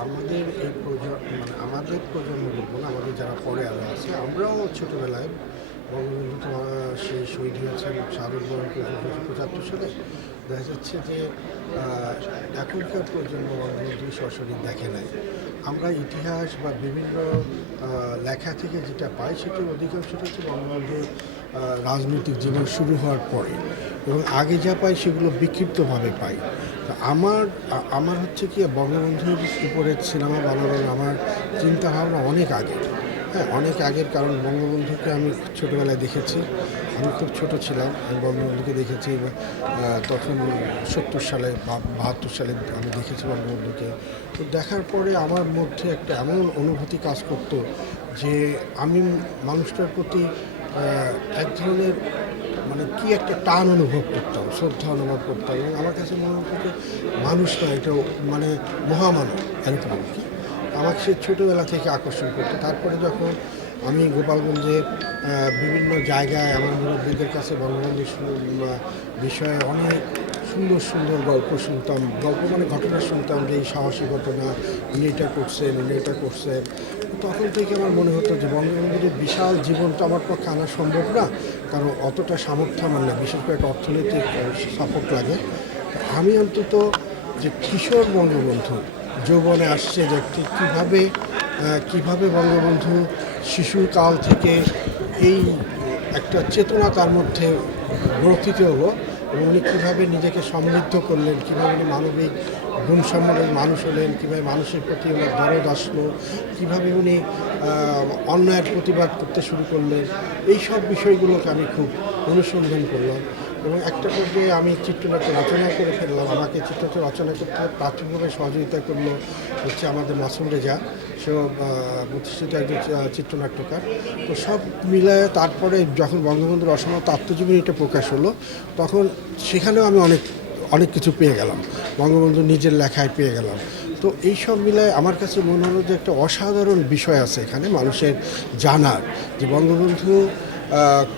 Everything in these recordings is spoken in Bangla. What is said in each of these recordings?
আমাদের এই প্রজন্ম মানে আমাদের প্রজন্ম বলব না আমাদের যারা পরে আরও আছে আমরাও ছোটোবেলায় বঙ্গবন্ধু তো আহ, সে শহীদ হয়েছেন বরণ পঁচাত্তর সালে। দেখা যাচ্ছে যে এখনকার প্রজন্ম বঙ্গবন্ধু সরাসরি দেখে নাই। আমরা ইতিহাস বা বিভিন্ন লেখা থেকে যেটা পাই সেটার অধিকাংশটা হচ্ছে বঙ্গবন্ধুর রাজনৈতিক জীবন শুরু হওয়ার পরে। এবং আগে যা পাই সেগুলো বিক্ষিপ্তভাবে পাই। আমার আমার হচ্ছে কি, বঙ্গবন্ধুর উপরে সিনেমা বানানোর আমার চিন্তা ভাবনা অনেক আগে হ্যাঁ অনেক আগের কারণ বঙ্গবন্ধুকে আমি ছোটোবেলায় দেখেছি। আমি খুব ছোট ছিলাম, আমি বঙ্গবন্ধুকে দেখেছি তখন সত্তর সালে বাহাত্তর সালে আমি দেখেছি বঙ্গবন্ধুকে। তো দেখার পরে আমার মধ্যে একটা এমন অনুভূতি কাজ করতো যে আমি মানুষটার প্রতি এক ধরনের মানে কি একটা টান অনুভব করতাম শ্রদ্ধা অনুভব করতাম এবং আমার কাছে মনে হতো যে মানুষ না, এটা মানে মহামানব, এরকম আর কি। সে ছোটোবেলা থেকে আকর্ষণ করতো। তারপরে যখন আমি গোপালগঞ্জে বিভিন্ন জায়গায় আমার মুরব্বীদের কাছে বঙ্গবন্ধু বিষয়ে অনেক সুন্দর সুন্দর গল্প শুনতাম। গল্প মানে ঘটনা শুনতাম যে এই সাহসী ঘটনা, উনি এটা করছেন, উনি এটা করছেন। তখন থেকে আমার মনে হতো যে বঙ্গবন্ধুর বিশাল জীবনটা আমার পক্ষে আনা সম্ভব না, কারণ অতটা সামর্থ্য আমার না, বিশেষ করে একটা অর্থনৈতিক সাপোর্ট লাগে। আমি অন্তত যে কিশোর বঙ্গবন্ধু, যৌবনে আসছে যে কীভাবে কীভাবে বঙ্গবন্ধু শিশুকাল থেকে এই একটা চেতনা তার মধ্যে গ্রথিত হলো এবং উনি কীভাবে নিজেকে সমৃদ্ধ করলেন, কীভাবে উনি মানবিক গুণসম্পন্ন মানুষ হলেন, কীভাবে মানুষের প্রতি ওনার দরদ আসলো, কীভাবে উনি অন্যায়ের প্রতিবাদ করতে শুরু করলেন, এই সব বিষয়গুলোকে আমি খুব অনুসন্ধান করলাম। এবং একটা পর্যায়ে আমি চিত্রনাট্য রচনা করে ফেললাম, আমাকে চিত্রনাট্য রচনা করতে প্রাথমিকভাবে সহযোগিতা করল হচ্ছে আমাদের মাসুম রেজা। সেও প্রতিষ্ঠিত একজন চিত্রনাট্যকার। তো সব মিলায় তারপরে যখন বঙ্গবন্ধুর অসমাপ্ত আত্মজীবনীটা প্রকাশ হলো, তখন সেখানেও আমি অনেক অনেক কিছু পেয়ে গেলাম। বঙ্গবন্ধু নিজের লেখায় পেয়ে গেলাম। তো এই সব মিলায় আমার কাছে মনে হলো যে একটা অসাধারণ বিষয় আছে এখানে মানুষের জানার, যে বঙ্গবন্ধু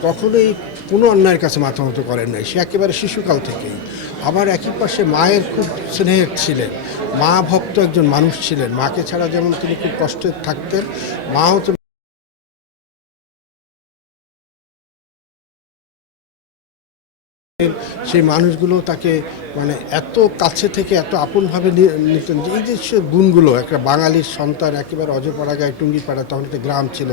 কখনোই কোনো অন্যায়ের কাছে মাথা মতো করেন নাই। সে একেবারে শিশুকাল থেকেই। আবার একই পাশে মায়ের খুব স্নেহের ছিলেন। মা ভক্ত একজন মানুষ ছিলেন। মাকে ছাড়া যেমন তিনি খুব কষ্টে থাকতেন মা সেই মানুষগুলো তাকে মানে এত কাছে থেকে এত আপনভাবে নিতেন এই যে সে গুণগুলো একটা বাঙালির সন্তান একেবারে অজপাড়াগায় টুঙ্গিপাড়া তখন একটা গ্রাম ছিল।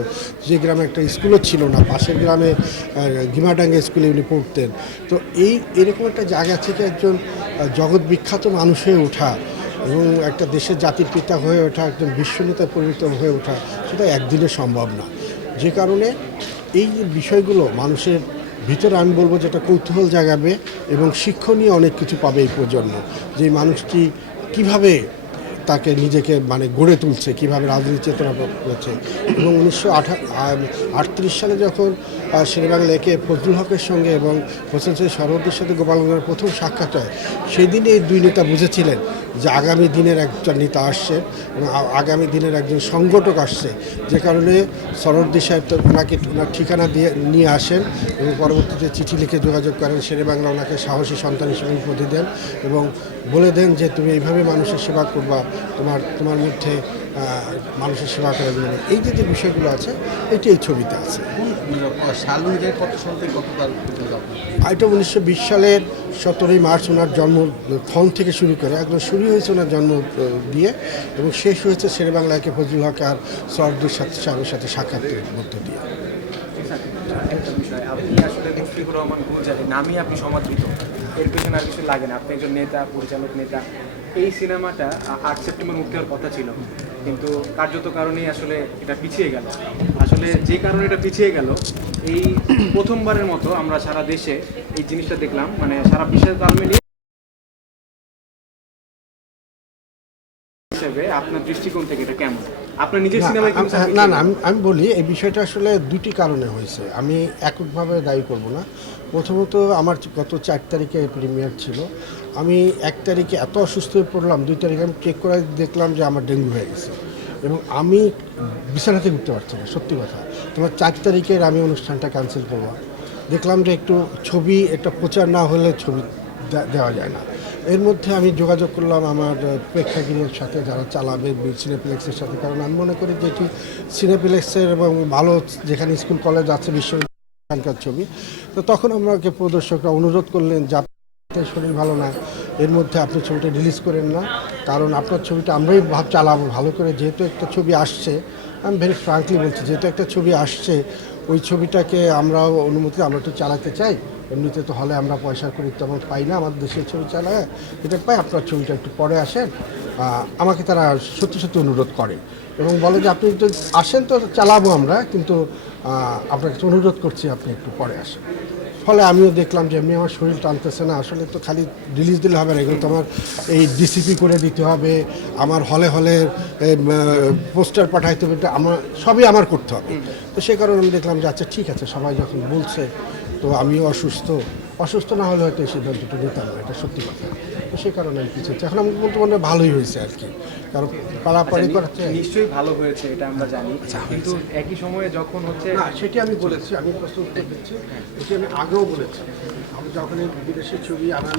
যে গ্রামে একটা স্কুলও ছিল না পাশের গ্রামে আহ, গিমাডাঙ্গা স্কুলে উনি পড়তেন। তো এই এরকম একটা জায়গা থেকে একজন জগৎ বিখ্যাত মানুষ হয়ে ওঠা এবং একটা দেশের জাতির পিতা হয়ে ওঠা একজন বিশ্বনেতা পরিণত হয়ে ওঠা সেটা একদিনে সম্ভব না। যে কারণে এই বিষয়গুলো মানুষের ভিতরে আমি বলব যেটা কৌতূহল জাগাবে এবং শিক্ষণীয় অনেক কিছু পাবে এই প্রজন্ম। যে মানুষটি কীভাবে তাকে নিজেকে মানে গড়ে তুলছে, কীভাবে রাজনীতি চেতনা করছে। এবং উনিশশো আটত্রিশ সালে যখন শেরবাংলা একে ফজলুল হকের সঙ্গে এবং হোসেন সৈয়দ সরহদ্দির সাথে গোপালগঞ্জের প্রথম সাক্ষাৎ হয় সেদিনে এই দুই নেতা বুঝেছিলেন যে আগামী দিনের একজন নেতা আসছে এবং আগামী দিনের একজন সংগঠক আসছে, যে কারণে সরহদ্দি সাহেব তো ওনাকে, ওনার ঠিকানা দিয়ে নিয়ে আসেন এবং পরবর্তীতে চিঠি লিখে যোগাযোগ করেন শেরে বাংলা ওনাকে সাহসী সন্তান হিসেবে উপাধি দেন এবং বলে দেন যে, তুমি এইভাবে মানুষের সেবা করবা, তোমার তোমার মধ্যে মানুষের সেবা করার জন্য। এই যে যে বিষয়গুলো আছে এটি এই ছবিতে আছে। আপনার এটা উনিশশো বিশ সালের সতেরোই মার্চ ওনার জন্ম ক্ষণ থেকে শুরু করে একদম শুরু হয়েছে ওনার জন্ম দিয়ে এবং শেষ হয়েছে শেরে বাংলাকে ফজলুল হক আর সরদুর সাথে সাহেবের সাথে সাক্ষাতের মধ্য দিয়ে। আপনি আসলে মুশফিকুর রহমান গুলজারি নামই আপনি সমাদৃত। এর পেছনে আর কিছু লাগে না। আপনি একজন নেতা পরিচালক নেতা এই সিনেমাটা আট সেপ্টেম্বর মুক্তি হওয়ার কথা ছিল। কিন্তু কার্যত কারণেই আসলে এটা পিছিয়ে গেল। আসলে যে কারণে এটা পিছিয়ে গেল এই প্রথমবারের মতো আমরা সারা দেশে এই জিনিসটা দেখলাম। মানে সারা বিশ্বের তাল মিলিয়ে হিসেবে আপনার দৃষ্টিকোণ থেকে এটা কেমন? আপনার নিজের না, সিনেমায় না না আমি আমি বলি এই বিষয়টা আসলে দুটি কারণে হয়েছে। আমি এককভাবে দায়ী করব না। প্রথমত আমার গত চার তারিখে প্রিমিয়ার ছিল। আমি এক তারিখে এত অসুস্থ হয়ে পড়লাম, দুই তারিখে আমি চেক করে দেখলাম যে আমার ডেঙ্গু হয়ে গেছে। এবং আমি বিছানা থেকে উঠতে পারছি না, সত্যি কথা। তোমার চার তারিখের আমি অনুষ্ঠানটা ক্যান্সেল করলাম দেখলাম যে একটু ছবি, একটা প্রচার না হলে ছবি দেওয়া যায় না। এর মধ্যে আমি যোগাযোগ করলাম আমার প্রেক্ষাগৃহের সাথে যারা চালাবে সিনেপ্লেক্সের সাথে। কারণ আমি মনে করি যে এটি সিনেপ্লেক্সের এবং ভালো যেখানে স্কুল, কলেজ আছে বিশ্ববিদ্যালয়ের ছবি। তো তখন আমাকে প্রদর্শকরা অনুরোধ করলেন যে আপনার শরীর ভালো না। এর মধ্যে আপনি ছবিটা রিলিজ করেন না। কারণ আপনার ছবিটা আমরাই ভাব চালাবো। ভালো করে যেহেতু একটা ছবি আসছে আমি ভেরি ফ্রাঙ্কলি বলছি, যেহেতু একটা ছবি আসছে, ওই ছবিটাকে আমরা অনুমতি, আমরা একটু চালাতে চাই। এমনিতে তো হলে আমরা পয়সা করি তেমন পাই না। আমাদের দেশের ছবি চালায়, এটা পাই। আপনার ছবিটা একটু পরে আসেন। আমাকে তারা সত্যি সত্যি অনুরোধ করে এবং বলে যে আপনি যদি আসেন তো চালাবো আমরা, কিন্তু আপনাকে অনুরোধ করছি আপনি একটু পরে আসেন। ফলে আমিও দেখলাম যে এমনি আমার শরীর টানতেছে না, আসলে তো খালি রিলিজ দিলে হবে না, এগুলো তো আমার এই ডিসিপি করে দিতে হবে, আমার হলে হলে পোস্টার পাঠাইতে হবে আমার, সবই আমার করতে হবে। তো সেই কারণে আমি দেখলাম যে আচ্ছা ঠিক আছে, সবাই যখন বলছে, তো আমিও অসুস্থ অসুস্থ না হলে হয়তো এই সিদ্ধান্তটা নিতাম না এটা সত্যি কথা। সেই কারণে কিছু এখন আমি বলতে মনে ভালোই হয়েছে আর কি। কারণ পাড়াপাড়ি করাচ্ছে। নিশ্চয়ই ভালো হয়েছে এটা আমরা জানি। কিন্তু একই সময়ে যখন হচ্ছে না সেটি আমি বলেছি আমি প্রশ্ন উত্তর দিচ্ছি। এটি আমি আগেও বলেছি। আমি যখন বিদেশি ছবি আনার